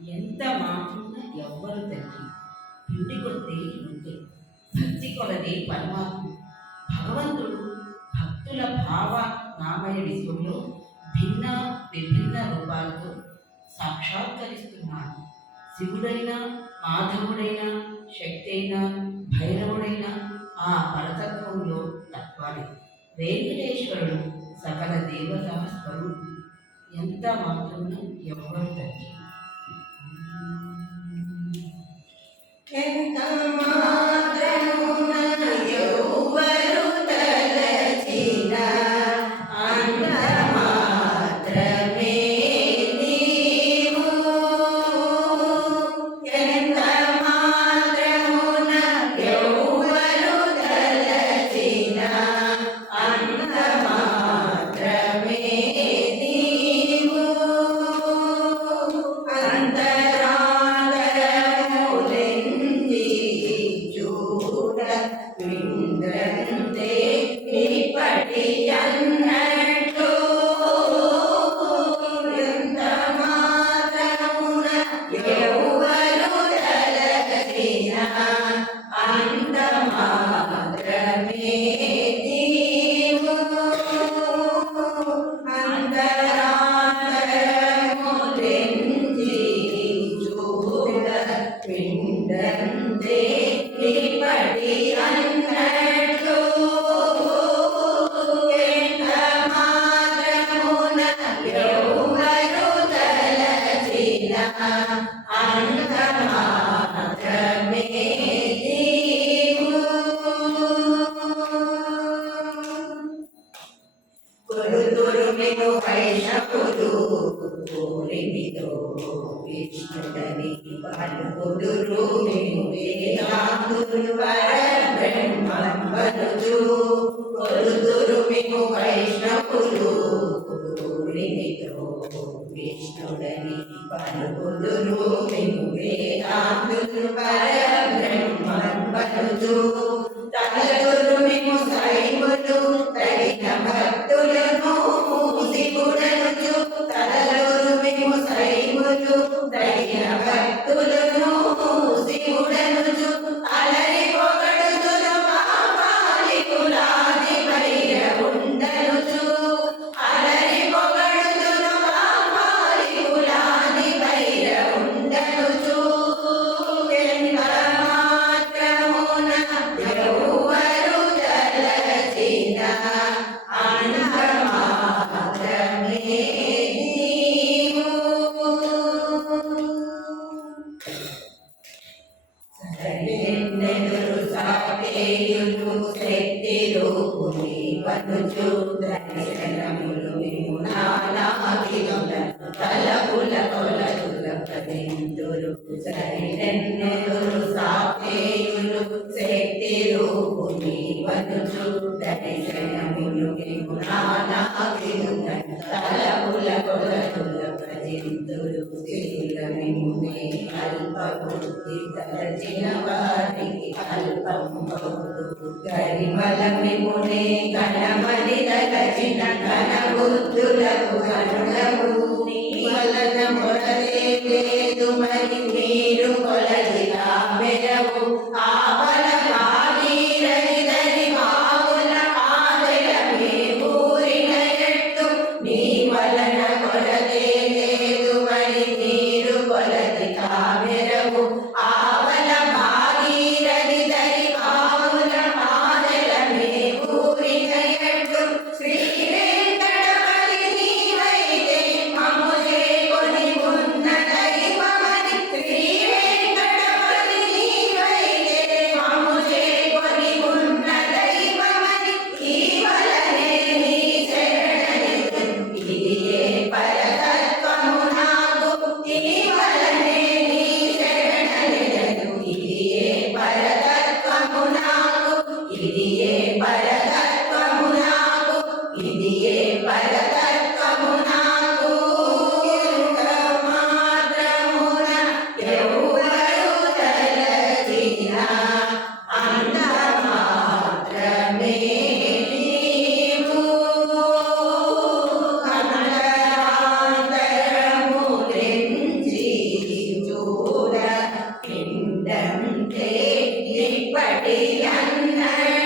ఎంత మాటున్న ఎవ్వరు తల్లి పిండి కొద్ది ఉంటే భక్తి కొలది పరమాత్మ భగవంతుడు భక్తుల భావ నామయ విశ్వంలో భిన్న విభిన్న రూపాలతో సాక్షాత్కరిస్తున్నాడు. శివుడైనా మాధవుడైనా శక్తి అయినా భైరవుడైనా ఆ పరతత్వంలో తత్వాలే. వెంకటేశ్వరుడు సకల దేవతా స్వరూపుడు. ఎంత మాత్రమున ఎవ్వరు తల్లి ఎంత మాత్రమున ఎవ్వరు తలచిన అంత మాత్రమే నీవు. ఎంత మాత్రమున ఎవ్వరు తలచిన అంత మాత్రమే నీవు. వింద్రంతే నిపటి అన్నట్టు ఎంత మాత్రమున ఎవ్వరు తలచిన అంత మాత్రమే నీవు. అంతరాంతరములెంచి చూడ వింద్రంతే నిపటి అన్నట్టు ఎంత మాత్రమున ఎవ్వరు తలచిన అంత మాత్రమే నీవు. కొలుతురుమిను వైష్ణవులు పూరిమితో విష్ణుడని పలుకుదురు మిను వేదాంతులు పరబ్రహ్మవనుజు. కొలుతురుమిను వైష్ణవులు పూరిమితో విష్ణుడని పలుకుదురు మిను వేదాంతులు పరబ్రహ్మవనుజు. తలదురు మిము శైవులు తగిన భక్తులను శివుడనుచు. తలదురు మిము శైవులు తగిన భక్తులను శివుడనుచు. అలరి పొగడుదురు మామాలి కులాది భైరవుండనుచు. అలరి పొగడుదురు మామాలి కులాది భైరవుండనుచు. ఎంత మాత్రమున ఎవ్వరు తలచిన అంత మాత్రమే నీవు. సరైనెదురు సాకేయులు శక్తి రూపుని వనుచు. దర్శనములు మిము నానావిధములను తలపుల కొలతుల ప్రతింతురు. సరైనెదురు సాకేయులు శక్తి రూపుని వనుచు. దర్శనములు మిము నానావిధములను తలపుల కొలతుల ప్రతింతురు. శివుల మిమునే అల్పబుద్ధి తలచిన వారికి అల్పము బౌదు. గరిమల మిమునే గణమని తలచిన ఘనబుద్ధులకు గనులకు. నీ వలన మొరలే లేదు మరి మీరు కొలదిగా మెరవు. ఆవల భాగీరథి దరి మావుల ఆదెల మే ఊరిన ఎట్టు. నీ వలన కొలదే లేదు మరి మీరు కొలదిగా మెరవు. ఆవల భాగీరథి దరి మావుల ఆదెల మే ఊరిన ఎట్టు. శ్రీ వెంకటపతి నీవైతే మము చేకొని ఉన్న దైవమని. శ్రీ వెంకటపతి నీవైతే అన్నడో